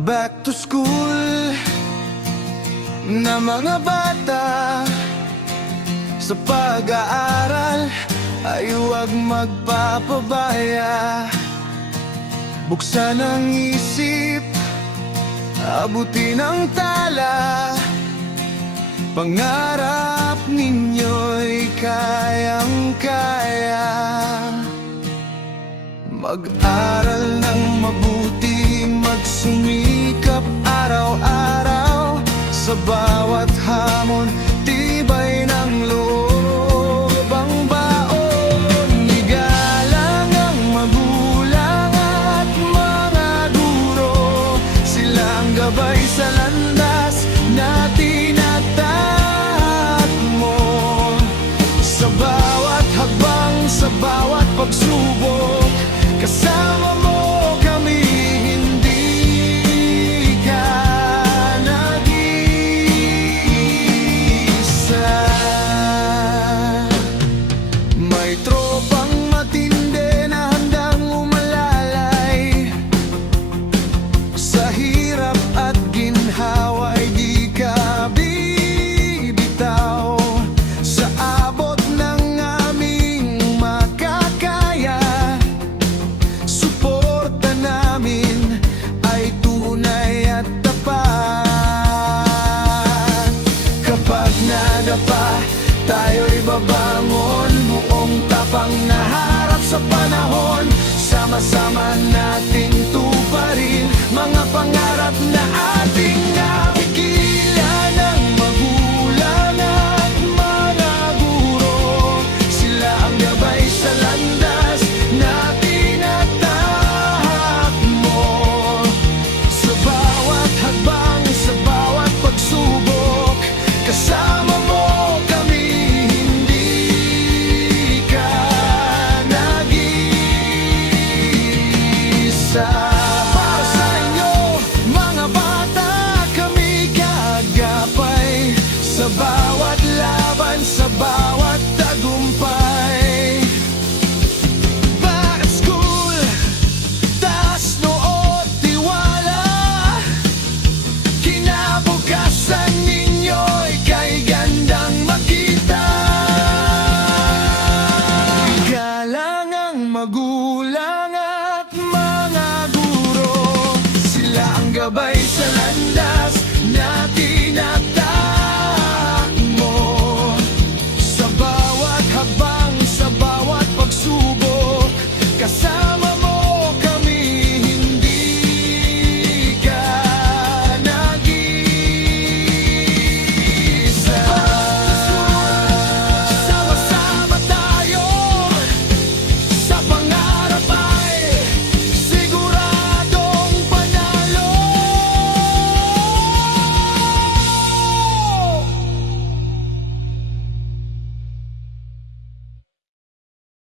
Back to school na mga bata, sa pag-aaral ay huwag magpapabaya. Buksan ang isip, abutin ang tala, pangarap ninyo'y kayang-kaya. Mag-aral ng mabuti, magsumikap araw-araw, sa bawat hamon, tibay ng loob ang baon. Igalang ang magulang at mga guro, sila ang gabay sa landas na tinatakbo. Sa bawat hakbang, sa bawat pagsubok, kasama mo kami, hindi ka nag-iisa. May tropang matindi na handang umalalay, sa hirap at ginhawa ay di ka bibitaw. Sa abot ng aming makakaya, suporta namin ay tunay at tapat. Kapag nadapa, tayo'y babangon, buong tapang naharap sa panahon. Sama-sama nating tuparin mga pangarap na ating napigilan. Ng magulang at mga guro, sila ang gabay sa landas na tinatakbo. Sa bawat hakbang, sa bawat pagsubok, kasama mo kami, hindi ka nag-iisa. Para sa inyo, mga bata, kami gagapay, sa bawat laban, sa bawat tagumpay. Back at school, taas noo, tiwala, kinabukasan